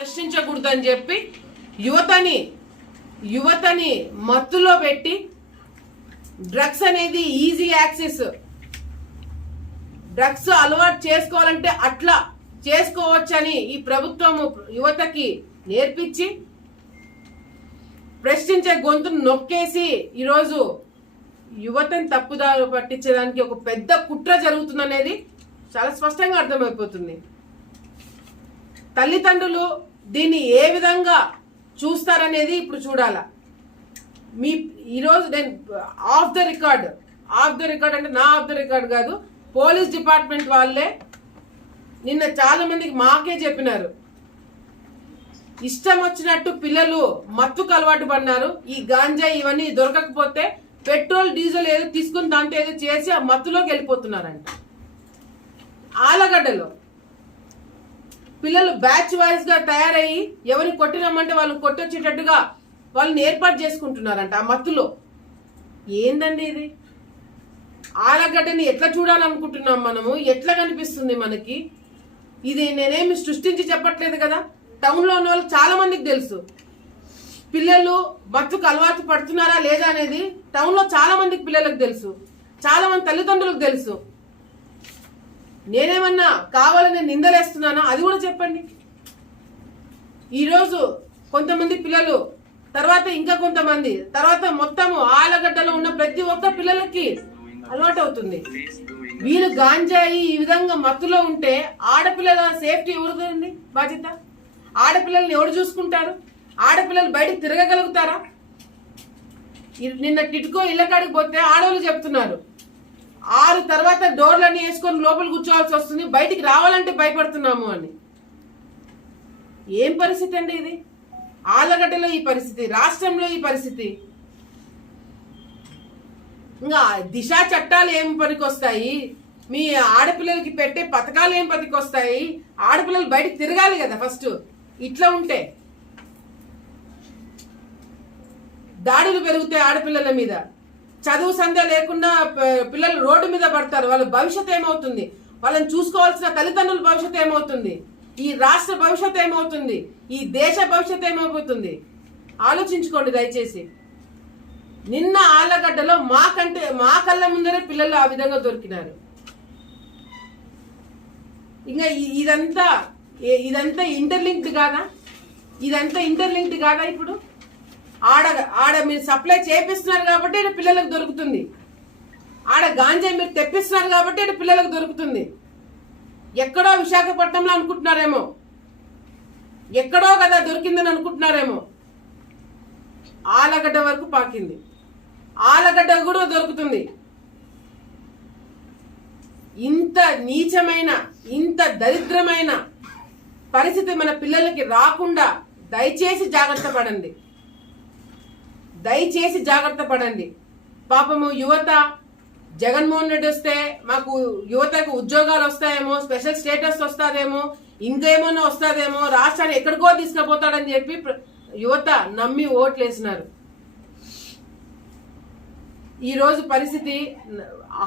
ప్రశ్నించకూడదని చెప్పి యువతని యువతని మత్తులో పెట్టి డ్రగ్స్ అనేది ఈజీ యాక్సెస్. డ్రగ్స్ అలవాటు చేసుకోవాలంటే అట్లా చేసుకోవచ్చని ఈ ప్రభుత్వము యువతకి నేర్పించి ప్రశ్నించే గొంతును నొక్కేసి ఈరోజు యువతని తప్పుదారు పట్టించడానికి ఒక పెద్ద కుట్ర జరుగుతుందనేది చాలా స్పష్టంగా అర్థమైపోతుంది. తల్లిదండ్రులు దీన్ని ఏ విధంగా చూస్తారనేది ఇప్పుడు చూడాల. మీ ఈరోజు నేను off the record off the record అంటే నా ఆఫ్ ద రికార్డ్ కాదు పోలీస్ డిపార్ట్మెంట్ వాళ్ళే నిన్న చాలా మందికి మాకే చెప్పినారు. ఇష్టం వచ్చినట్టు పిల్లలు మత్తుకు అలవాటు పడినారు ఈ గాంజా ఇవన్నీ దొరకకపోతే పెట్రోల్ డీజిల్ ఏదో తీసుకుని దాంతో ఏదో చేసి ఆ మత్తులోకి వెళ్ళిపోతున్నారంట. ఆలగడ్డలో. పిల్లలు బ్యాచ్ వైజ్గా తయారయ్యి ఎవరిని కొట్టినామంటే వాళ్ళు కొట్టొచ్చేటట్టుగా వాళ్ళని ఏర్పాటు చేసుకుంటున్నారంట ఆ మత్తులో. ఏందండి ఇది? ఆలగడ్డని ఎట్లా చూడాలనుకుంటున్నాం మనము? ఎట్లా కనిపిస్తుంది మనకి? ఇది నేనేమి సృష్టించి చెప్పట్లేదు కదా? టౌన్లో ఉన్న వాళ్ళు చాలా మందికి తెలుసు. పిల్లలు మత్తుకు అలవాటు పడుతున్నారా లేదా అనేది టౌన్లో చాలా మందికి పిల్లలకు తెలుసు. చాలా మంది తల్లిదండ్రులకు తెలుసు. నేనేమన్నా కావాలని నిందలేస్తున్నానా? అది కూడా చెప్పండి. ఈరోజు కొంతమంది పిల్లలు తర్వాత ఇంకా కొంతమంది తర్వాత మొత్తము ఆలగడ్డలో ఉన్న ప్రతి ఒక్క పిల్లలకి అలవాటు అవుతుంది వీరు గాంజాయి ఈ విధంగా మత్తులో ఉంటే ఆడపిల్లల సేఫ్టీ ఎవరిదండి? బాధ్యత? ఆడపిల్లల్ని ఎవరు చూసుకుంటారు? ఆడపిల్లలు బయటకు తిరగగలుగుతారా? నిన్న టిట్కో ఇళ్ళకాడికి పోతే ఆడవాళ్ళు చెప్తున్నారు. ఆరు తర్వాత డోర్లన్నీ వేసుకొని లోపల కూర్చోవాల్సి వస్తుంది. బయటికి రావాలంటే భయపడుతున్నాము అని. ఏం పరిస్థితి అండి ఇది? ఆలగడ్డలో ఈ పరిస్థితి రాష్ట్రంలో ఈ పరిస్థితి. ఇంకా దిశ చట్టాలు ఏం పనికొస్తాయి? మీ ఆడపిల్లలకి పెట్టే పథకాలు ఏం పనికొస్తాయి? ఆడపిల్లలు బయటకు తిరగాలి కదా ఫస్ట్. ఇట్లా ఉంటే. దాడులు పెరుగుతాయి ఆడపిల్లల మీద. చదువు సంధ్య లేకుండా పిల్లలు రోడ్డు మీద పడతారు. వాళ్ళ భవిష్యత్ ఏమవుతుంది? వాళ్ళని చూసుకోవాల్సిన తల్లిదండ్రుల భవిష్యత్ ఏమవుతుంది? ఈ రాష్ట్ర భవిష్యత్ ఏమవుతుంది? ఈ దేశ భవిష్యత్ ఏమైపోతుంది ఆలోచించుకోండి దయచేసి. నిన్న ఆళ్ళగడ్డలో మాకంటే మా కళ్ళ ముందరే పిల్లలు ఆ విధంగా దొరికినారు. ఇంకా ఇదంతా ఇదంతా ఇంటర్లింక్డ్ కాదా? ఇదంతా ఇంటర్లింక్డ్ కాదా ఇప్పుడు? ఆడ ఆడ మీరు సప్లై చేపిస్తున్నారు కాబట్టి ఈడ పిల్లలకు దొరుకుతుంది. ఆడ గాంజా మీరు తెప్పిస్తున్నారు కాబట్టి ఈడ పిల్లలకు దొరుకుతుంది. ఎక్కడో విశాఖపట్నంలో అనుకుంటున్నారేమో. ఎక్కడో కదా దొరికిందని అనుకుంటున్నారేమో. ఆలగడ్డ వరకు పాకింది. ఆలగడ్డ కూడా దొరుకుతుంది. ఇంత నీచమైన ఇంత దరిద్రమైన పరిస్థితి మన పిల్లలకి రాకుండా దయచేసి జాగ్రత్త పడండి. దయచేసి జాగ్రత్త పడండి. పాపము యువత జగన్మోహన్ రెడ్డి వస్తే మాకు యువతకు ఉద్యోగాలు వస్తాయేమో స్పెషల్ స్టేటస్ వస్తాదేమో ఇంకేమన్నా వస్తాదేమో రాష్ట్రాన్ని ఎక్కడికో తీసుకుపోతాడని చెప్పి యువత నమ్మి ఓట్లేసినారు. ఈరోజు పరిస్థితి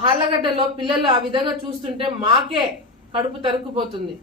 ఆళ్ళగడ్డలో పిల్లలు ఆ విధంగా చూస్తుంటే మాకే కడుపు తరుక్కుపోతుంది.